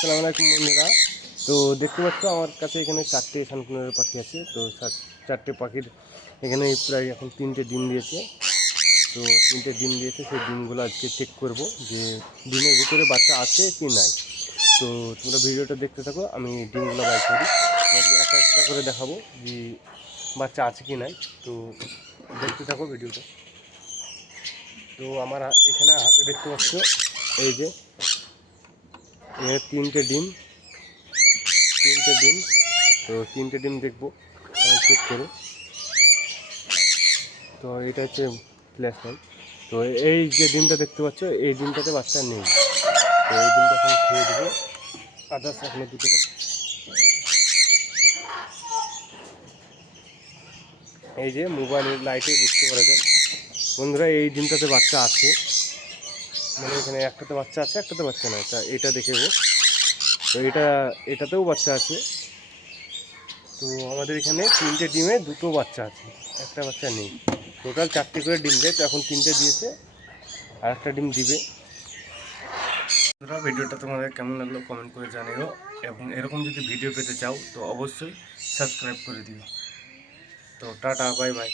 আসসালামু আলাইকুম বন্ধুরা। তো দেখতে পাচ্ছ আমার কাছে এখানে 4টে সানকুনোরের পাখি আছে। তো 4টে পাখির এখানে প্রায় এখন 3টে ডিম দিয়েছে। তো 3টে ডিম দিয়েছে, সেই ডিমগুলো আজকে চেক করব যে ডিমের ভিতরে বাচ্চা আছে কি নাই। তো তোমরা ভিডিওটা দেখতে থাকো, আমি ডিমগুলো বাই করি, তোমাদেরকে একটা একটা করে দেখাবো যে বাচ্চা আছে কি নাই। তো দেখতে থাকো ভিডিওটা। তো আমার এখানে হাতে দেখতে পাচ্ছ এই যে এখানে 3টে ডিম। তো 3টে ডিম দেখবো আমি চেক করে। তো এটা হচ্ছে ফ্ল্যাশ লাইট। তো এই যে ডিমটা দেখতে পাচ্ছ, এই ডিমটাতে বাচ্চা নেই। তো এই ডিমটা এখন খেয়ে দেবো। আদার্স এখনো দুটো এই যে মোবাইলের লাইটে বুঝতে পারা যায় বন্ধুরা, এই ডিমটাতে বাচ্চা আছে, মানে এখানে একটাতে বাচ্চা আছে, একটাতে বাচ্চা নাই। তা এটা দেখে নেবো। তো এটাতেও বাচ্চা আছে। তো আমাদের এখানে 3টে ডিমে 2টো বাচ্চা আছে, একটা বাচ্চা নেই। টোটাল 4টে করে ডিম দেয়, তো এখন 3টে দিয়েছে, আর একটা ডিম দিবে। বন্ধুরা, ভিডিওটা তোমাদের কেমন লাগলো কমেন্ট করে জানিও, এবং এরকম যদি ভিডিও পেতে চাও তো অবশ্যই সাবস্ক্রাইব করে দিও। তো টাটা, বাই বাই।